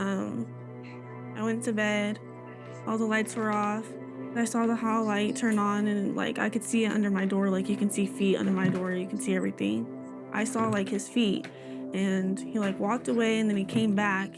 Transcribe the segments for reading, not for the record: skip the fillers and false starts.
Um, I went to bed, all the lights were off. And I saw the hall light turn on and like I could see it under my door, like you can see feet under my door, you can see everything. I saw like his feet and he like walked away and then he came back.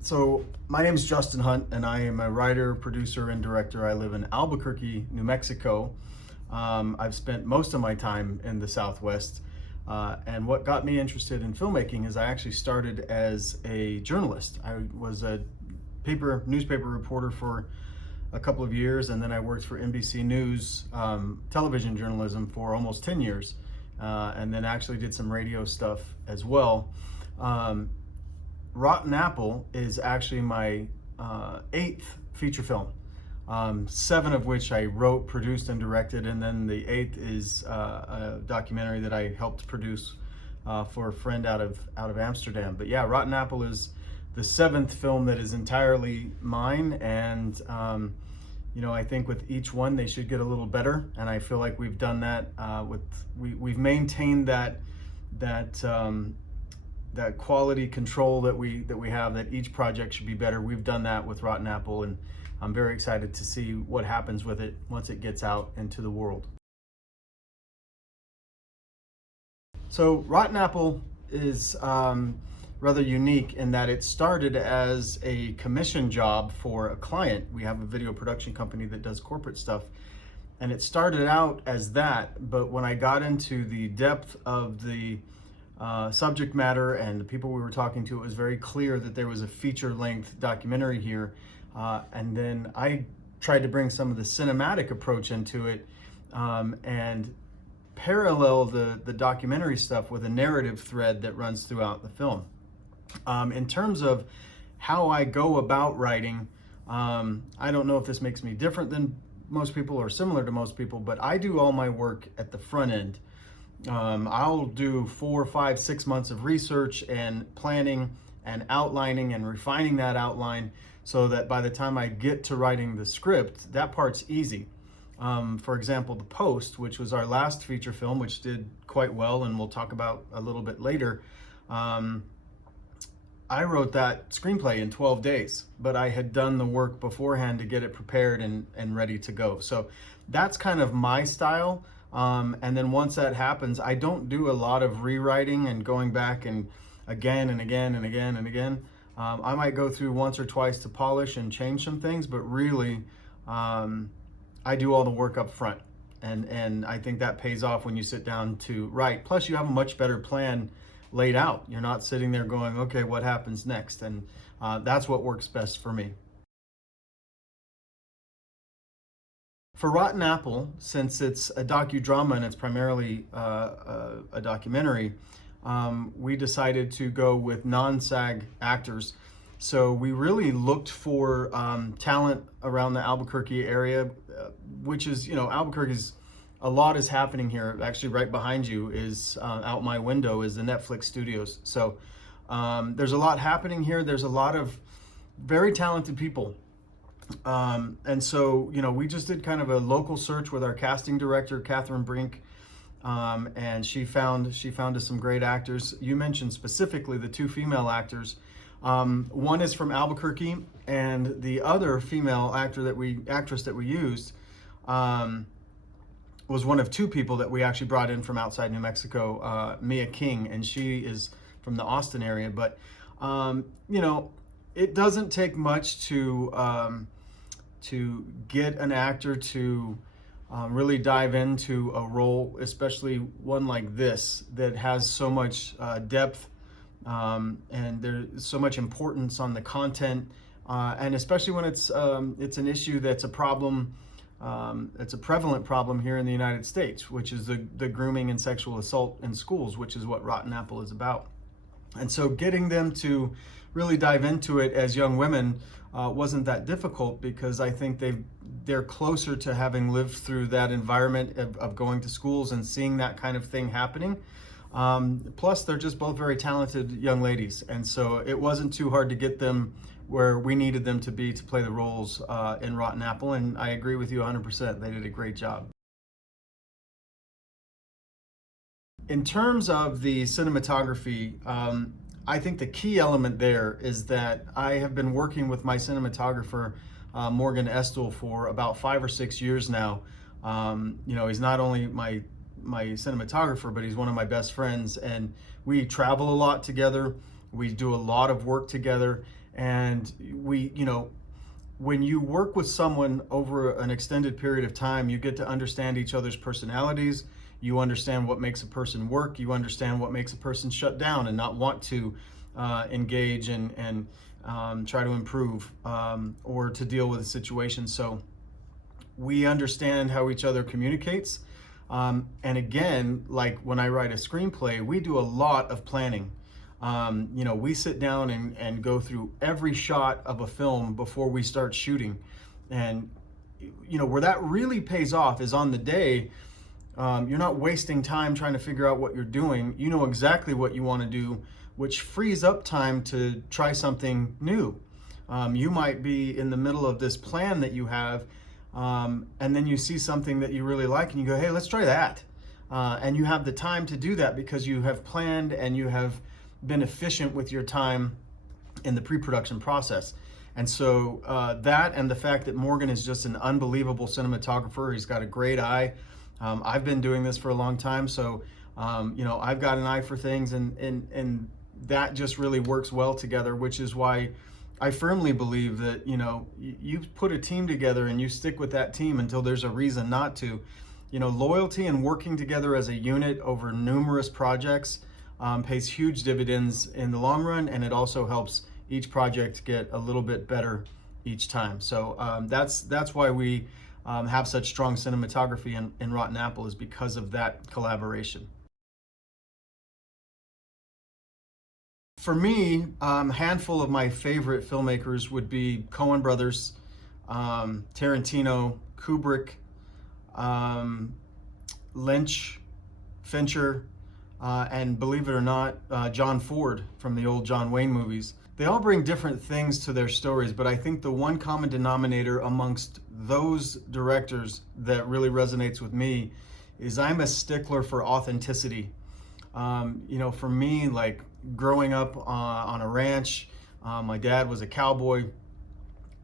So my name is Justin Hunt, and I am a writer, producer, and director. I live in Albuquerque, New Mexico. I've spent most of my time in the Southwest, and what got me interested in filmmaking is I actually started as a journalist. I was a newspaper reporter for a couple of years, and then I worked for NBC News television journalism for almost 10 years, and then actually did some radio stuff as well. Rotten Apple is actually my eighth feature film, seven of which I wrote, produced, and directed, and then the eighth is a documentary that I helped produce for a friend out of Amsterdam. But yeah, Rotten Apple is the seventh film that is entirely mine, and I think with each one they should get a little better, and I feel like we've done that. We've maintained that quality control that we have, that each project should be better. We've done that with Rotten Apple, and I'm very excited to see what happens with it once it gets out into the world. So Rotten Apple is rather unique in that it started as a commission job for a client. We have a video production company that does corporate stuff, and it started out as that, but when I got into the depth of the subject matter and the people we were talking to, it was very clear that there was a feature-length documentary here. And then I tried to bring some of the cinematic approach into it, and parallel the documentary stuff with a narrative thread that runs throughout the film. In terms of how I go about writing, I don't know if this makes me different than most people or similar to most people, but I do all my work at the front end. I'll do 4, 5, 6 months of research and planning and outlining and refining that outline so that by the time I get to writing the script, that part's easy. For example, The Post, which was our last feature film, which did quite well and we'll talk about a little bit later, I wrote that screenplay in 12 days, but I had done the work beforehand to get it prepared and ready to go. So that's kind of my style. And then once that happens, I don't do a lot of rewriting and going back and again and again and again and again. I might go through once or twice to polish and change some things, but really, I do all the work up front. And I think that pays off when you sit down to write. Plus, you have a much better plan laid out. You're not sitting there going, okay, what happens next? And that's what works best for me. For Rotten Apple, since it's a docudrama and it's primarily a documentary, we decided to go with non-SAG actors. So we really looked for talent around the Albuquerque area, which is, Albuquerque's, a lot is happening here. Actually, right behind you is, out my window, is the Netflix studios. So there's a lot happening here. There's a lot of very talented people. And so, we just did kind of a local search with our casting director, Catherine Brink, and she found us some great actors. You mentioned specifically the two female actors. One is from Albuquerque, and the other female actress that we used was one of two people that we actually brought in from outside New Mexico, Mia King, and she is from the Austin area. But it doesn't take much to get an actor to really dive into a role, especially one like this that has so much depth, and there's so much importance on the content, and especially when it's an issue that's a problem, it's a prevalent problem here in the United States, which is the grooming and sexual assault in schools, which is what Rotten Apple is about. And so getting them to really dive into it as young women wasn't that difficult, because I think they're closer to having lived through that environment of going to schools and seeing that kind of thing happening. Plus, they're just both very talented young ladies, and so it wasn't too hard to get them where we needed them to be to play the roles in Rotten Apple, and I agree with you 100%. They did a great job. In terms of the cinematography, I think the key element there is that I have been working with my cinematographer, Morgan Estill, for about 5 or 6 years now. He's not only my cinematographer, but he's one of my best friends, and we travel a lot together. We do a lot of work together, and when you work with someone over an extended period of time, you get to understand each other's personalities. You understand what makes a person work. You understand what makes a person shut down and not want to engage and try to improve or to deal with a situation. So we understand how each other communicates. And again, like when I write a screenplay, we do a lot of planning. We sit down and go through every shot of a film before we start shooting. And, where that really pays off is on the day. You're not wasting time trying to figure out what you're doing. You know exactly what you want to do, which frees up time to try something new. You might be in the middle of this plan that you have, and then you see something that you really like and you go, hey, let's try that. And you have the time to do that because you have planned and you have been efficient with your time in the pre-production process. And so that, and the fact that Morgan is just an unbelievable cinematographer. He's got a great eye. I've been doing this for a long time, so I've got an eye for things, and that just really works well together, which is why I firmly believe that you put a team together and you stick with that team until there's a reason not to. Loyalty and working together as a unit over numerous projects pays huge dividends in the long run, and it also helps each project get a little bit better each time. So that's why we have such strong cinematography in Rotten Apple, is because of that collaboration. For me, a handful of my favorite filmmakers would be Coen Brothers, Tarantino, Kubrick, Lynch, Fincher, and believe it or not, John Ford from the old John Wayne movies. They all bring different things to their stories, but I think the one common denominator amongst those directors that really resonates with me is I'm a stickler for authenticity. For me, like growing up on a ranch, my dad was a cowboy.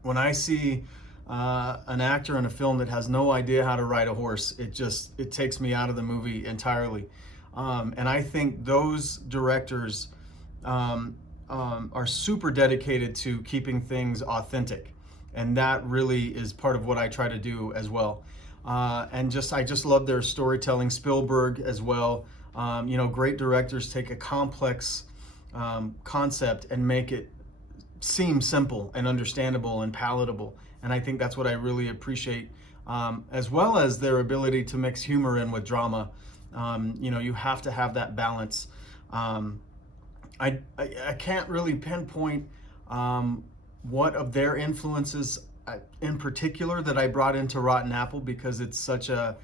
When I see an actor in a film that has no idea how to ride a horse, it takes me out of the movie entirely. And I think those directors are super dedicated to keeping things authentic, and that really is part of what I try to do as well. I just love their storytelling. Spielberg as well. Great directors take a complex concept and make it seem simple and understandable and palatable, and I think that's what I really appreciate, as well as their ability to mix humor in with drama. You have to have that balance. I can't really pinpoint what of their influences in particular that I brought into Rotten Apple, because it's such a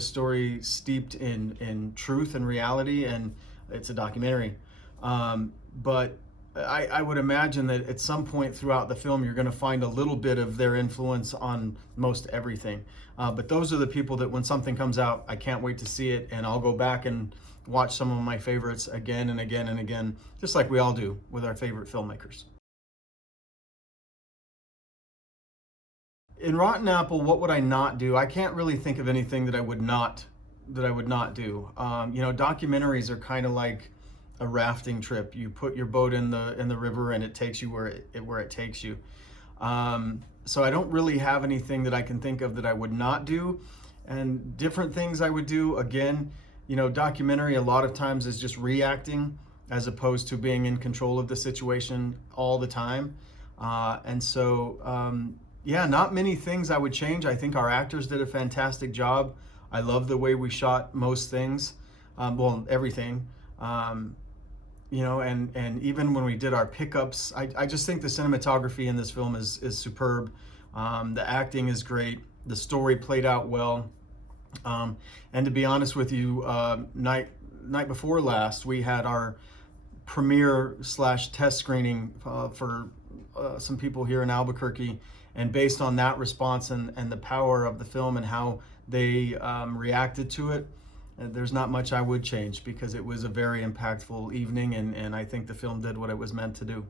story steeped in truth and reality, and it's a documentary. But I would imagine that at some point throughout the film, you're going to find a little bit of their influence on most everything. But those are the people that when something comes out, I can't wait to see it, and I'll go back and watch some of my favorites again and again and again, just like we all do with our favorite filmmakers. In Rotten Apple, what would I not do? I can't really think of anything that I would not do. Documentaries are kind of like a rafting trip. You put your boat in the river and it takes you where it takes you. So I don't really have anything that I can think of that I would not do. And different things I would do, again, documentary a lot of times is just reacting as opposed to being in control of the situation all the time. Not many things I would change. I think our actors did a fantastic job. I love the way we shot most things, everything. And even when we did our pickups, I just think the cinematography in this film is superb. The acting is great. The story played out well. And to be honest with you, night before last, we had our premiere / test screening for some people here in Albuquerque. And based on that response and the power of the film and how they reacted to it, there's not much I would change because it was a very impactful evening, and I think the film did what it was meant to do.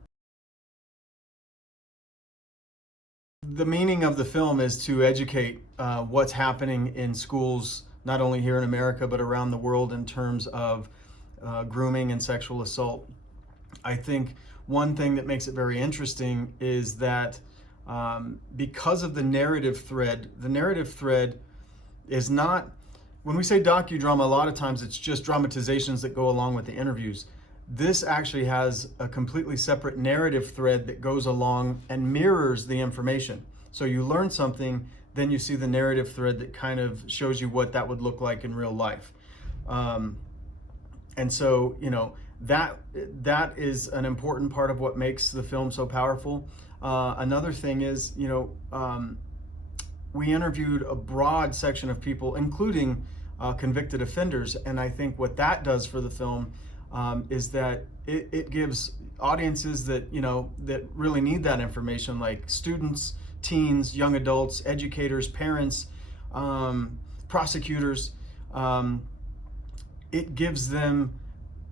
The meaning of the film is to educate what's happening in schools, not only here in America, but around the world in terms of grooming and sexual assault. I think one thing that makes it very interesting is that because of the narrative thread is not, when we say docudrama, a lot of times it's just dramatizations that go along with the interviews. This actually has a completely separate narrative thread that goes along and mirrors the information. So you learn something, then you see the narrative thread that kind of shows you what that would look like in real life. And so, that is an important part of what makes the film so powerful. Another thing is, we interviewed a broad section of people, including convicted offenders, and I think what that does for the film is that it gives audiences that that really need that information, like students, teens, young adults, educators, parents, prosecutors. It gives them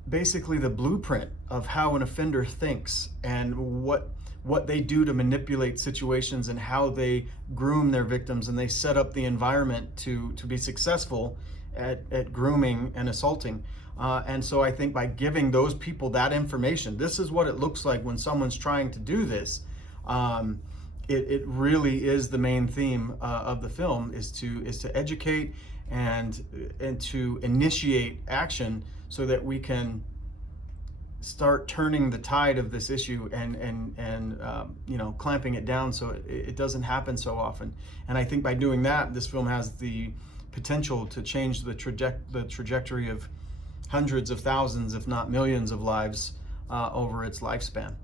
basically the blueprint of how an offender thinks and what they do to manipulate situations and how they groom their victims, and they set up the environment to be successful at grooming and assaulting. And so I think by giving those people that information, this is what it looks like when someone's trying to do this. It really is the main theme of the film, is to educate and to initiate action so that we can start turning the tide of this issue and clamping it down so it doesn't happen so often. And I think by doing that, this film has the potential to change the trajectory of hundreds of thousands, if not millions, of lives over its lifespan.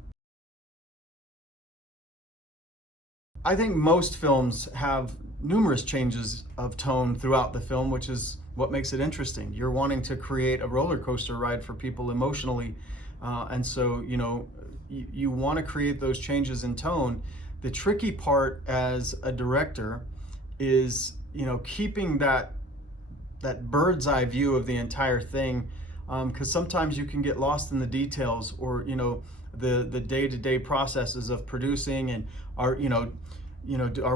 I think most films have numerous changes of tone throughout the film, which is what makes it interesting. You're wanting to create a roller coaster ride for people emotionally, and so you want to create those changes in tone. The tricky part as a director is keeping that bird's eye view of the entire thing, because sometimes you can get lost in the details, or the day-to-day processes of producing, and are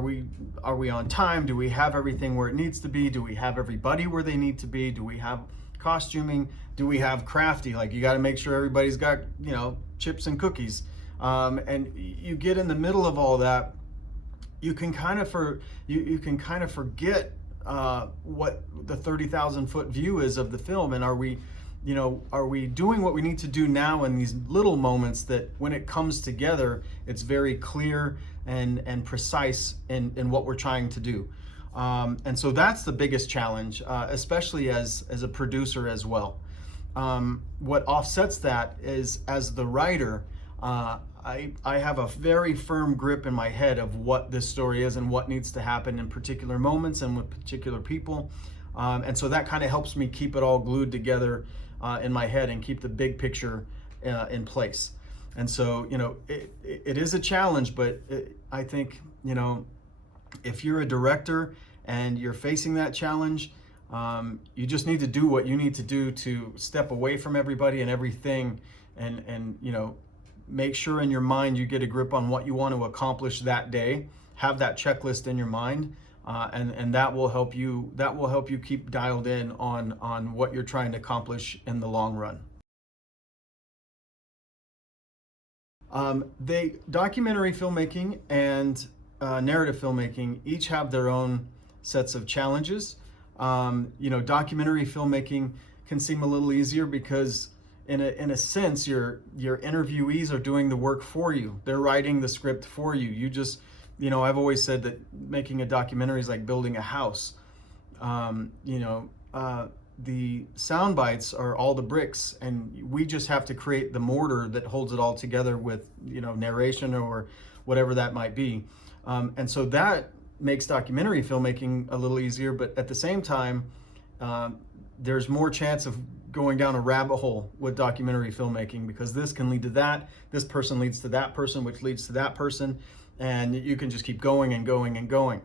we on time? Do we have everything where it needs to be? Do we have everybody where they need to be? Do we have costuming? Do we have crafty? Like, you got to make sure everybody's got chips and cookies. And you get in the middle of all that, you can kind of forget what the 30,000 foot view is of the film, and are we doing what we need to do now in these little moments that when it comes together, it's very clear and precise in what we're trying to do. And so that's the biggest challenge, especially as a producer as well. What offsets that is, as the writer, I have a very firm grip in my head of what this story is and what needs to happen in particular moments and with particular people. And so that kind of helps me keep it all glued together in my head and keep the big picture in place. And so, it is a challenge, but I think, if you're a director and you're facing that challenge, you just need to do what you need to do to step away from everybody and everything, and make sure in your mind you get a grip on what you want to accomplish that day. Have that checklist in your mind, and that will help you. That will help you keep dialed in on what you're trying to accomplish in the long run. Documentary filmmaking and narrative filmmaking each have their own sets of challenges. Documentary filmmaking can seem a little easier because in a sense, your interviewees are doing the work for you. They're writing the script for you. You just, I've always said that making a documentary is like building a house. The sound bites are all the bricks, and we just have to create the mortar that holds it all together with, narration or whatever that might be. And so that makes documentary filmmaking a little easier, but at the same time, there's more chance of going down a rabbit hole with documentary filmmaking, because this can lead to that, this person leads to that person, which leads to that person, and you can just keep going and going and going.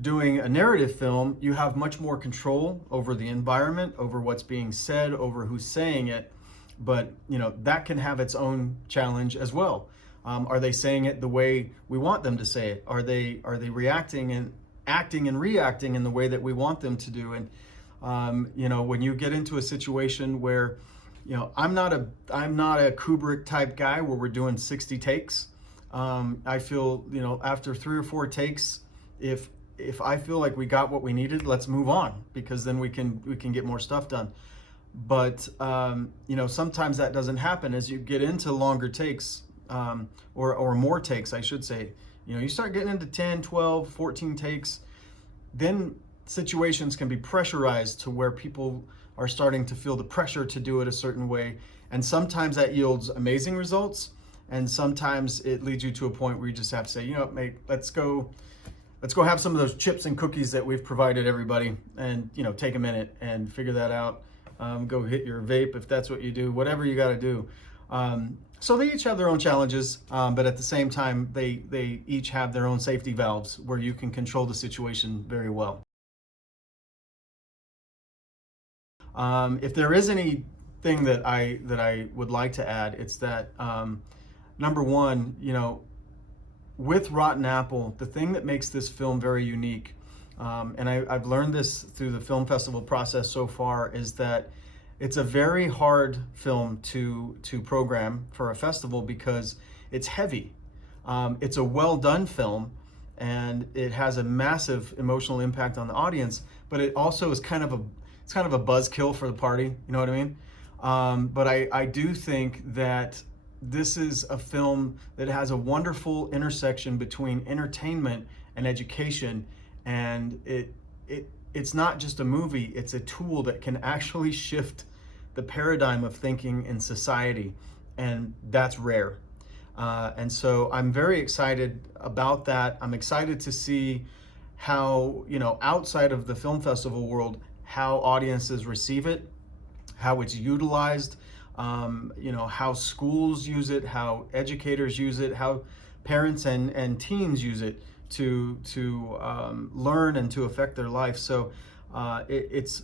doing a narrative film, you have much more control over the environment, over what's being said, over who's saying it. But that can have its own challenge as well. Are they saying it the way we want them to say it? Are they reacting and acting and reacting in the way that we want them to do? And when you get into a situation where I'm not a Kubrick type guy where we're doing 60 takes. I feel after 3 or 4 takes, if I feel like we got what we needed, let's move on, because then we can get more stuff done. But sometimes that doesn't happen. As you get into longer takes, or more takes, I should say, you start getting into 10, 12, 14 takes, then situations can be pressurized to where people are starting to feel the pressure to do it a certain way. And sometimes that yields amazing results, and sometimes it leads you to a point where you just have to say, mate, let's go have some of those chips and cookies that we've provided everybody, and take a minute and figure that out. Go hit your vape if that's what you do, whatever you got to do. So they each have their own challenges, but at the same time, they each have their own safety valves where you can control the situation very well. If there is anything that I would like to add, it's that number one, with Rotten Apple, the thing that makes this film very unique, and I've learned this through the film festival process so far, is that it's a very hard film to program for a festival because it's heavy. It's a well done film, and it has a massive emotional impact on the audience, but it also is kind of a buzzkill for the party. You know what I mean? But I do think that this is a film that has a wonderful intersection between entertainment and education, and it's not just a movie, it's a tool that can actually shift the paradigm of thinking in society, and that's rare. And so I'm very excited about that. I'm excited to see how, outside of the film festival world, how audiences receive it, how it's utilized, how schools use it, how educators use it, how parents and teens use it to learn and to affect their life. So it's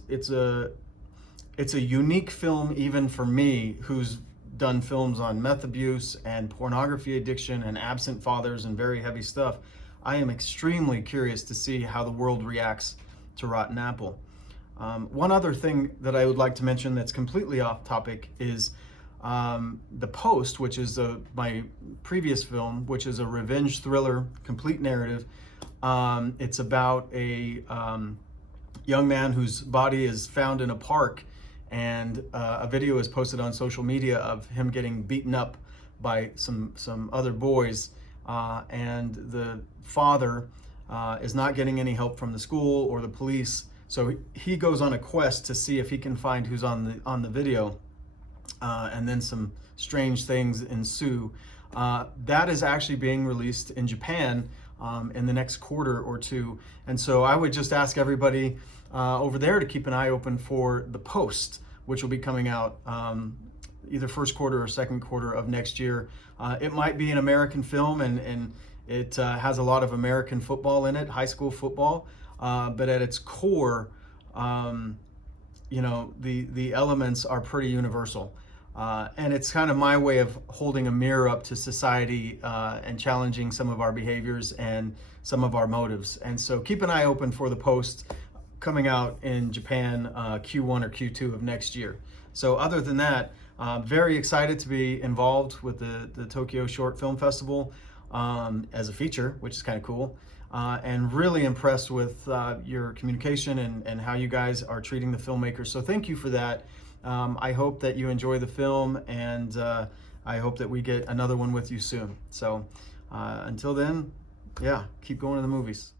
a unique film, even for me, who's done films on meth abuse and pornography addiction and absent fathers and very heavy stuff. I am extremely curious to see how the world reacts to Rotten Apple. One other thing that I would like to mention that's completely off topic is The Post, which is my previous film, which is a revenge thriller, complete narrative. It's about a young man whose body is found in a park, and a video is posted on social media of him getting beaten up by some other boys, and the father is not getting any help from the school or the police. So he goes on a quest to see if he can find who's on the video, and then some strange things ensue. That is actually being released in Japan in the next quarter or two, and so I would just ask everybody over there to keep an eye open for The Post, which will be coming out either first quarter or second quarter of next year. It might be an American film, and it has a lot of American football in it, high school football. But at its core, the elements are pretty universal. And it's kind of my way of holding a mirror up to society and challenging some of our behaviors and some of our motives. And so keep an eye open for The Post, coming out in Japan Q1 or Q2 of next year. So other than that, very excited to be involved with the Tokyo Short Film Festival as a feature, which is kind of cool. And really impressed with your communication and how you guys are treating the filmmakers. So thank you for that. I hope that you enjoy the film, and I hope that we get another one with you soon. So until then, yeah, keep going to the movies.